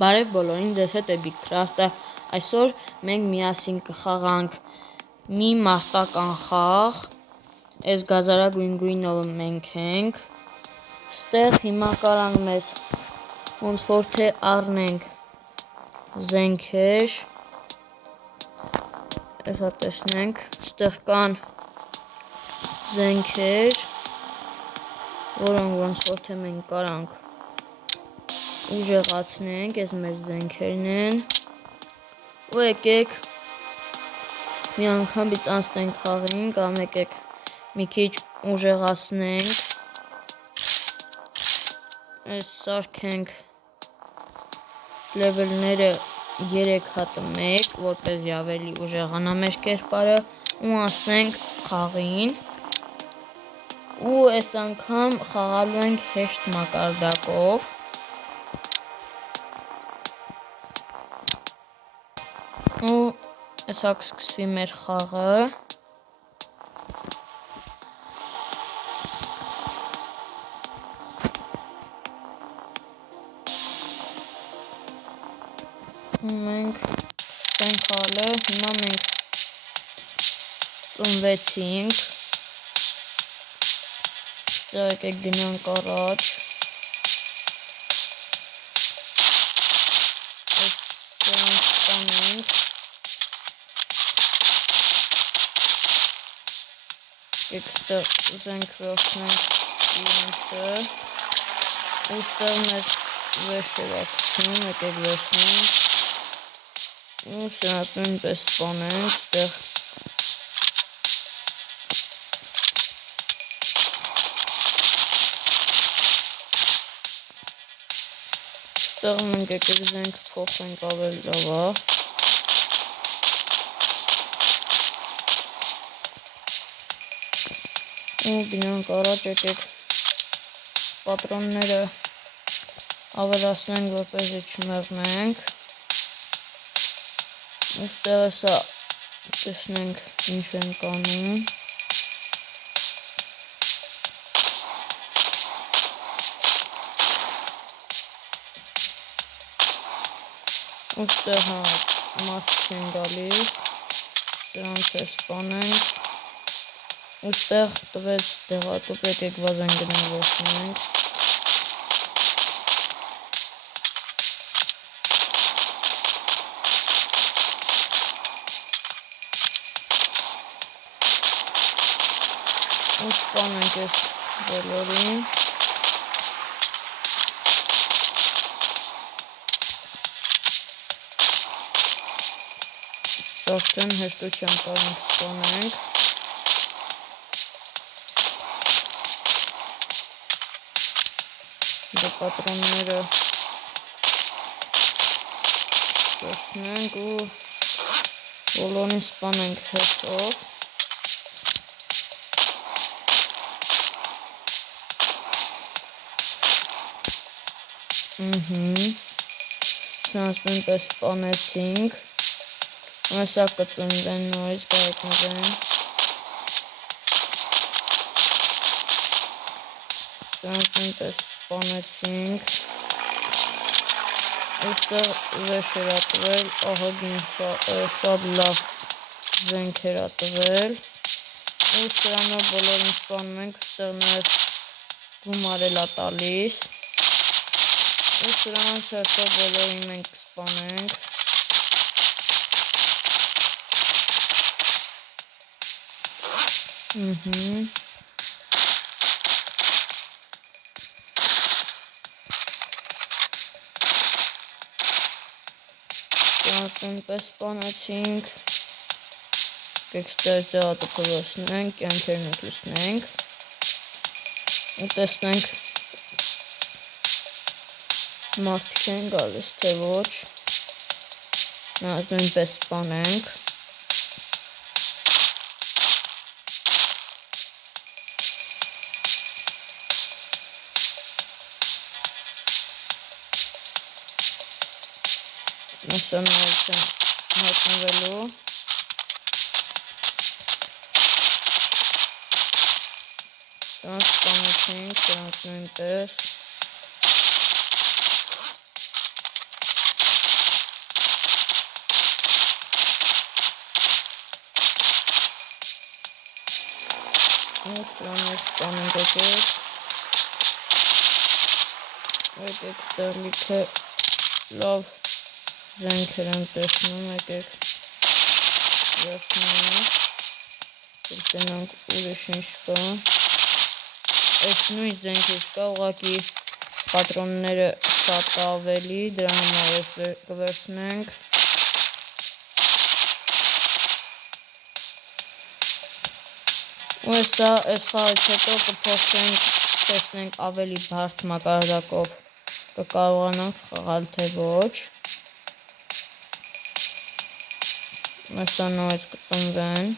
Բարև բոլորին, ձեզ հետ է Bigcraft-ը, այսօր մենք միասին կխաղանք մի մարտական խաղ, այս գազարագույն գույնը մենք ենք, ստեղ հիմա կարանք մեզ ոնց որ թե առնենք զենքեր, այսա տեսնենք, ստեղ կան զենքեր, որոնք ոնց որ թե մենք կարանք ուժեղացնենք, այս մեր զենքերն են, ու եկեք մի անգամից անցնենք խաղին, կամ եկեք մի քիչ ուժեղացնենք, այս սարքենք լևելները 3 հատը 1, որպեսզի ավելի ուժեղանա մեր կերպարը, ու անցնենք խաղին, ու այս անգամ խաղալու ենք հեշտ մակարդակով, ու այսա կսկսվի մեր խաղը, մենք սկսենք խաղալը, հիմա մենք ծնվեցինք, ստեղ եկեք գնանք առաջ, սրանք ստանենք, եկեք ստեղ զենք վերցնենք իրենցը, ու ստեղ մեզ վերշերակցում, եկեք վերցնենք, ու սրանց նույնպես սպանենք, ստեղ մենք եկեք զենք փոխենք ավելի լավա, ու գնանք առաջ, եկեք պատրոնները ավելացնենք, որպեսզի չմեռնենք, ու ստեղ էսա տեսնենք ինչ ենք անում, ու ստեղ մարդիկ են գալիս, սրանց է սպանենք, ու ստեղ տվեց դեղատուփ, եկեք վազեն գնանք վերցնենք, ու սպանենք այս բոլորին, արդեն հեշտությամբ կարանք սպանենք, դե պատրոնները վերցնենք ու բոլորին սպանենք հեշտով, սրանց նույնպես սպանեցինք, Այսա կծնվեն նորից կայտնվեն, սրանց նույնպես սպանեցինք, ու ստեղ վերշերատվել, ահագին շատ լավ զենքեր ա տվել, ու սրանով բոլորին սպանում ենք, ստեղ նաև գումար էլ ա տալիս, ու սրանց հետո բոլորին մենք կսպանենք, Սրանց նույնպես սպանեցինք, եկեք ստեղ դեղատուփը վերցնենք, կյանքերն ենք լցնենք, ու տեսնենք մարդիկ են գալիս, թե ոչ, նրանց նույնպես սպանենք, Այսա նորից են հայտնվելու, սրանց սպանեցինք, սրանց նույնպես, ու սրանից սպանենք եկեք, եկեք ստեղ լիքը լավ զենքեր եմ տեսնում, եկեք վերցնենք, գտնանք ուրիշ ինչ կա, այս նույն զենքից կա, ուղղակի պատրոնները շատ ավելի, դրա համար ես կվերցնենք, ու այս խաղից հետո կփորձենք տեսնենք ավելի բարդ մակարդակով կկարողանանք խաղալ թե ոչ, Մեսա նորից կծնվեն,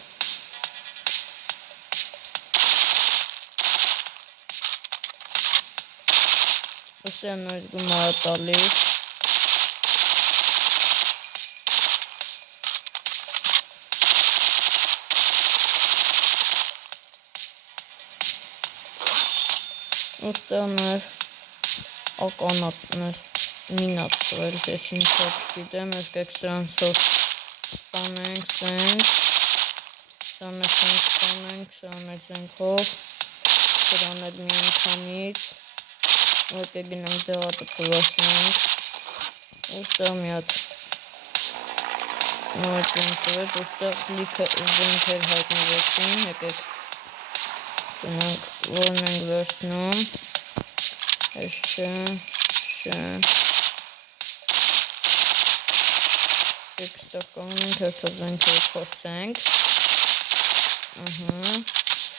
ուստեղ նորից գումարը տալիս, ուստեղ նոր ականատն ես մինատ տվել, ես ինչա չգիտեմ, եկեք սրանցով սպանենք զենք, սրան ես զենք սպանենք, սրան էլ զենքով, սրան էլ մի անգամից, եկեք գնանք դեղատը կվերցնենք, ուստեղ մի հատ նորից զենք տվեց, ուստեղ լիքը զենքեր հայտնվեցին, եկեք գնանք որն ենք վերցնում, այս չէ, եկեք ստեղ կանգնենք, հերթով զենքերը փորձենք,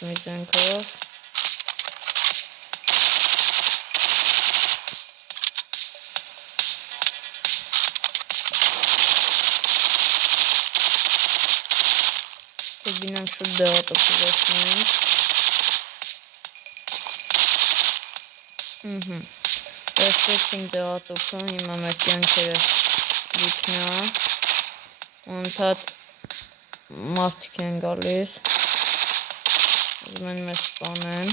մի զենքով, գինանք շուտ դեղատը կվերցնենք, վերցրեցինք դեղատոքը, հիմա մեր կյանքերը լիքնա, ընդհատ մարդիկ են գալիս, ուզում են մեզ սպանեն,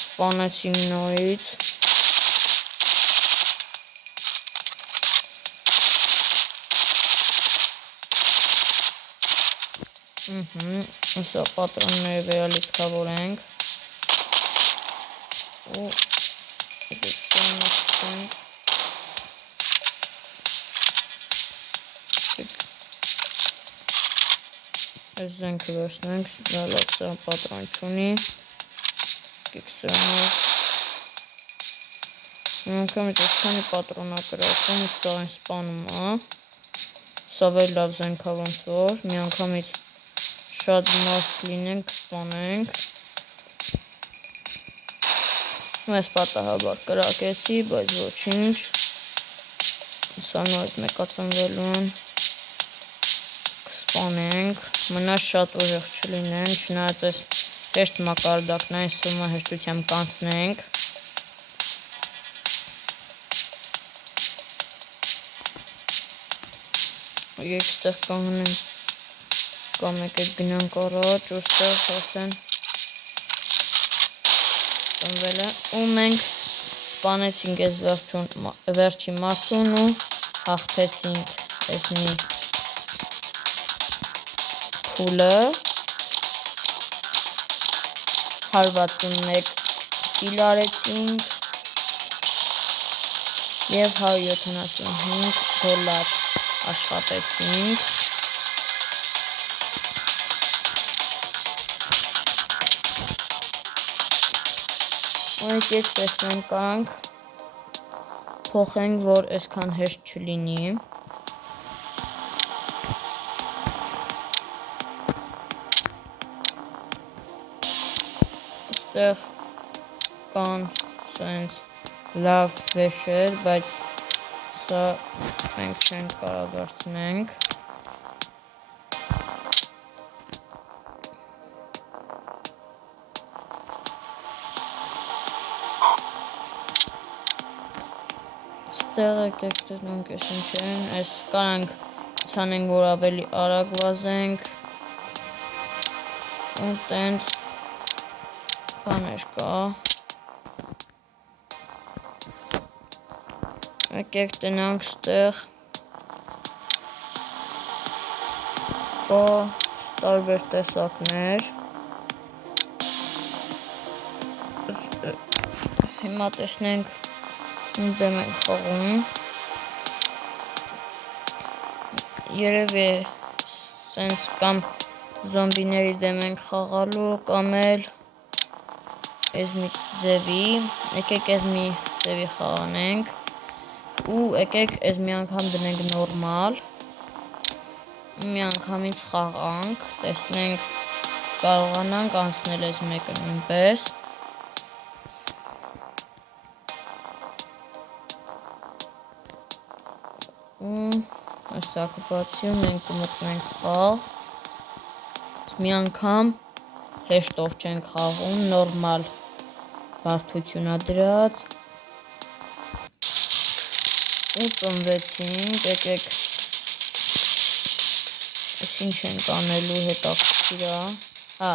սպանեցինք նորից, Սա պատրոնները վերալիցքավորենք ու եկեք սրան ասենք այս զենքը վերցնենք, լավ սրան պատրոն չունի, եկեք սրանով մի անգամից այսքանի պատրոնա կրակում, սա այն սպանում է, սա վեր լավ զենքա ոնց որ, մի անգամից շատ մարդ լինենք, սպանենք, մեզ պատահաբար կրակեցի, բայց ոչինչ, սա նորից մեկածնվելու են, կսպանենք, մնաց շատ ուժեղ չլինեն, չնայած այս հեշտ մակարդակն է, ինձ թվում է հեշտությամբ կանցնենք, եկեք ստեղ կանգնենք, կամ եկեք գնանք առաջ, ու ստեղ արդեն ծնվել է, ու մենք սպանեցինք այս վերջի մարդուն ու հաղթեցինք այս մի փուլը, 161 կիլ արեցինք և 175 դոլար աշխատեցինք, եկեք տեսնենք կարանք փոխենք, որ այսքան հեշտ չլինի, ստեղ կան սենց լավ վեշեր, բայց սա մենք չենք կարող վերցնենք, ստեղ եկեք տեսնենք ես ինչ են, այս կարանք ցանենք, որ ավելի արագ վազենք, ու տենց բաներ կա, Եկեք տնանք ստեղ կա տարբեր տեսակներ հիմա տեսնենք դեմ ենք խաղում երևի սենց կամ զոմբիների դեմ ենք խաղալու կամ էլ էս մի ձևի եկեք էս մի ձևի խաղանենք ու եկեք էս մի անգամ դնենք նորմալ մի անգամից խաղանք տեսնենք կարողանանք անցնել էս մեկը նույնպես Այստակը բացի ու մենք կմտնենք խաղ մի անգամ հեշտով չենք խաղում նորմալ բարդությունա դրած ու ծնվեցինք եկեք այս ինչ ենք անելու հետաքրքիր է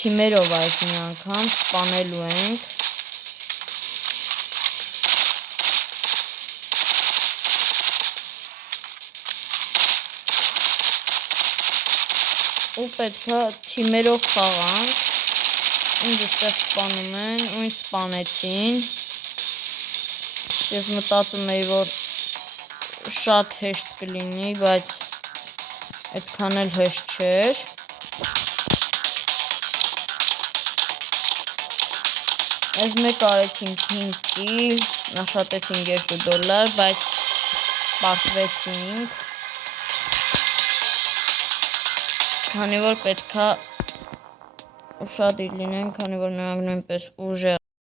թիմերով այս մի անգամ սպանելու ենք ու պետքա թիմերով խաղանք ինձ ստեղ սպանում են ու ինձ սպանեցին ես մտածում էի որ շատ հեշտ կլինի բայց այդքան էլ հեշտ չէր այս մեկ արեցինք 5 կիլ նաշատեցինք $2 բայց պարտվեցինք քանի որ պետքա ուշադիր լինենք քանի որ նրանք նույնպես ուժեղ